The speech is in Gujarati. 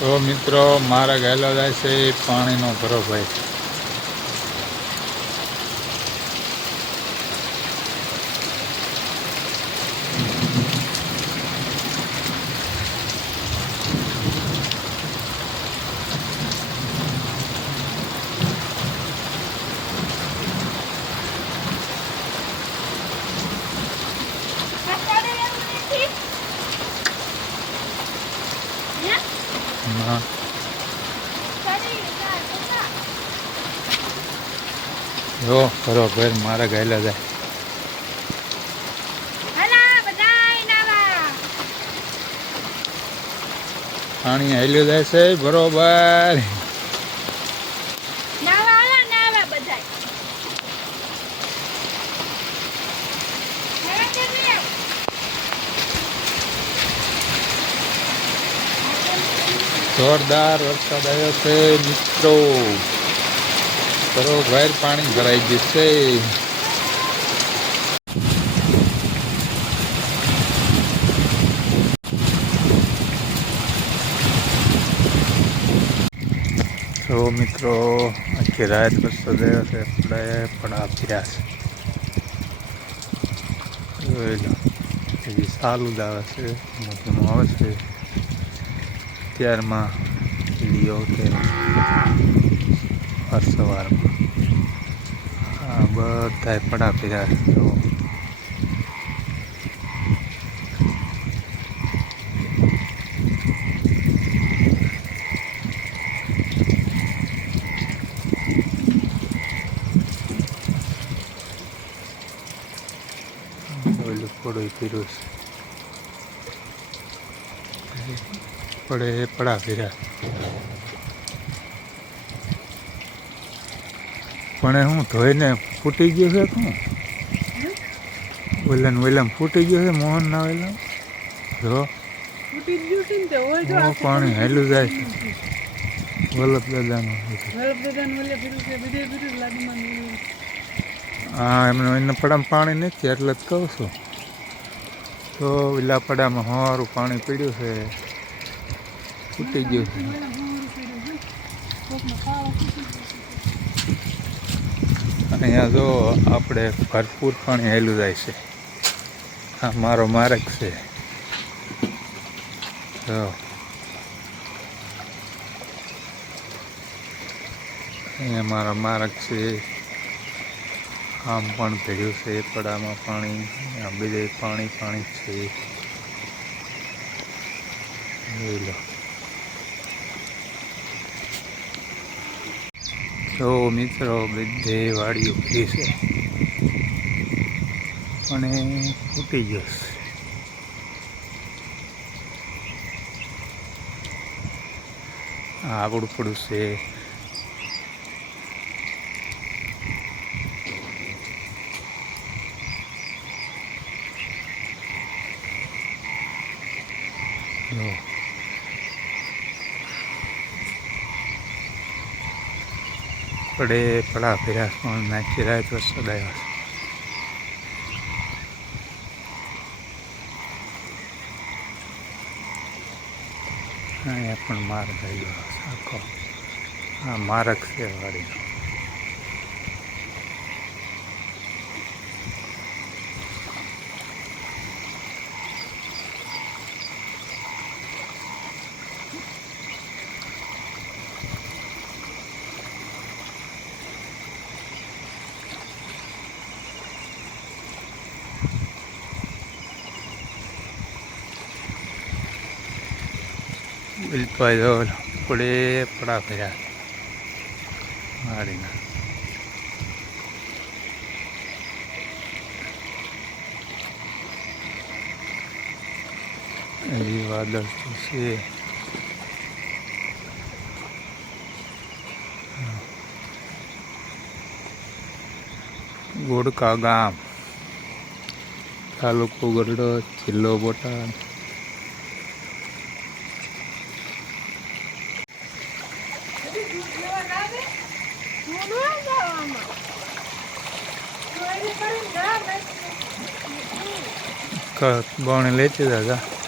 તો મિત્રો મારા ગયેલો જાય છે પાણીનો ભરો ભાઈ. હા જો બરોબર મારા ગયેલા જાય પાણી હેલ્યું જાય છે બરોબર જોરદાર વરસાદ આવ્યો છે, મિત્રો. બરોબર પાણી ભરાઈ ગયું છે. તો મિત્રો, આખી રાત વરસાદ આવ્યો છે, આપણે પણ આપ્યા છે. સારું જ આવે છે મોટું આવે છે. ત્યારમાં લીઓ તે હર સવારમાં. આ બધાય પડા ફર્યા છે તો ઓલું પડો પીરું છે. પડે પડા ફેર્યા પણ એ હું ધોઈને ફૂટી ગયો છે શું ઓલન વેલમ ફૂટી ગયો છે મોહન ના વેલમ જો પાણી હેલું જાય. વલ્લભ દાદાનું હા એમને એમને પડામાં પાણી નથી એટલે જ કહું છું. તો ઓલા પડામાં સારું પાણી પીડ્યું છે. ફૂટી ગયું અહીંયા જો આપણે ભરપૂર પાણી હેલું જાય છે. આ મારો માર્ગ છે. જો. અહીંયા મારો માર્ગ છે. આમ પણ ભેડ્યું છે પડામાં પાણી, આ બધે પાણી પાણી છે. જોઈ લો. તો મિત્રો બધે વાડીઓ ફરી છે અને ફૂટી ગયો છે આ આગળ પડું છે પડે પડા ફેર્યા પણ નાખી રહ્યા તો સદાય અહીંયા પણ માર્ગ આવ્યો આખો. આ માર્ગ છે વાડીનો. બિલકુલ પડે પડા ફર્યા મારીના એવી વાદળ તો છે ગોડકા ગામ તાલુકો ગરડો જિલ્લો બોટાદ બોણે લેતી દાદા